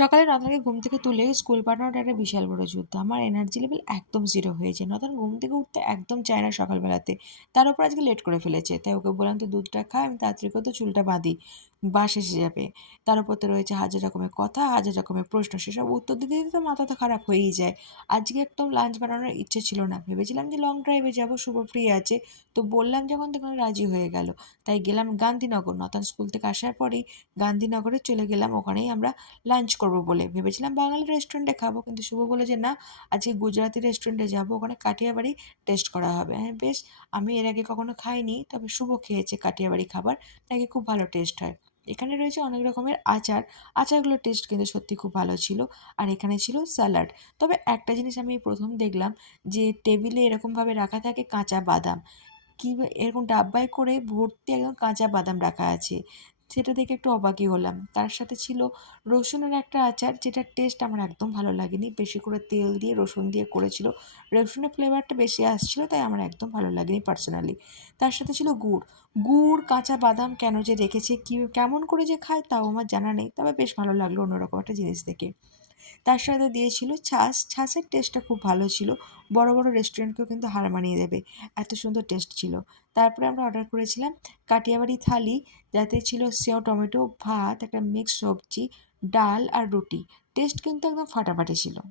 সকালে নতাকে ঘুম থেকে তুলে স্কুল পাঠানোটা একটা বিশাল বড় যুদ্ধ। আমার এনার্জি লেভেল একদম 0 হয়ে যায়। নতান ঘুম থেকে উঠতে একদম চায় না সকালবেলাতে। তার উপর আজকে লেট করে ফেলেছে। তাই ওকে বললাম, "তুই দুধটা খা, আমি তাড়াতাড়ি করে তোর চুলটা বাঁধি। বাস এসে যাবে।" তার উপর তো রয়েছে হাজার রকমের কথা, হাজার রকমের প্রশ্ন। সেসব উত্তর দিতে, দিতে তো মাথা তো খারাপ হয়েই যায়। আজকে একদম লাঞ্চ বানানোর ইচ্ছে ছিল না। ভেবেছিলাম যে লং ড্রাইভে যাবো, শুভ ফ্রি আছে। তো বললাম যখন তখন রাজি হয়ে গেল। তাই গেলাম গান্ধীনগর। নতান স্কুল থেকে আসার পরেই গান্ধীনগরে চলে গেলাম। ওখানেই আমরা লাঞ্চ করব বলে। ভেবেছিলাম বাঙালি রেস্টুরেন্টে খাবো, কিন্তু শুভ বলল যে, "না, আজকে গুজরাটি রেস্টুরেন্টে যাবো। ওখানে কাঠিয়াবাড়ি টেস্ট করা হবে।" হ্যাঁ, বেশ। আমি এর আগে কখনো খাইনি, তবে শুভ খেয়েছে কাঠিয়াবাড়ি খাবার। নাকি খুব ভালো টেস্ট হয়। এখানে রয়েছে অনেক রকমের আচার। আচারগুলোর টেস্ট কিন্তু সত্যি খুব ভালো ছিল। আর এখানে ছিল স্যালাড। তবে একটা জিনিস আমি ১ম দেখলাম যে টেবিলে এরকমভাবে রাখা থাকে কাঁচা বাদাম। এরকম ডাব্বায় করে ভর্তি একদম কাঁচা বাদাম রাখা আছে। সেটা দেখে একটু অবাকই হলাম। তার সাথে ছিল রসুনের একটা আচার, যেটার টেস্ট আমার একদম ভালো লাগেনি। বেশি করে তেল দিয়ে রসুন দিয়ে করেছিল। রসুনের ফ্লেভারটা বেশি আসছিল, তাই আমার একদম ভালো লাগেনি পার্সোনালি। তার সাথে ছিল গুড়। গুড়, কাঁচা বাদাম কেন যে রেখেছে, কেমন করে যে খায় তাও আমার জানা নেই। তবে বেশ ভালো লাগলো অন্যরকম একটা জিনিস দেখে। তার সাথে দিয়েছিল ছাঁচ। ছাঁচের টেস্টটা খুব ভালো ছিল। বড়, বড় রেস্টুরেন্টকেও কিন্তু হার মানিয়ে দেবে। এত সুন্দর টেস্ট ছিল। তারপরে আমরা অর্ডার করেছিলাম কাঠিয়াবাড়ি থালি, যাতে ছিল সেও টমেটো, ভাত, একটা মিক্সড সবজি, ডাল আর রুটি। টেস্ট কিন্তু একদম ফাটাফাটি ছিল।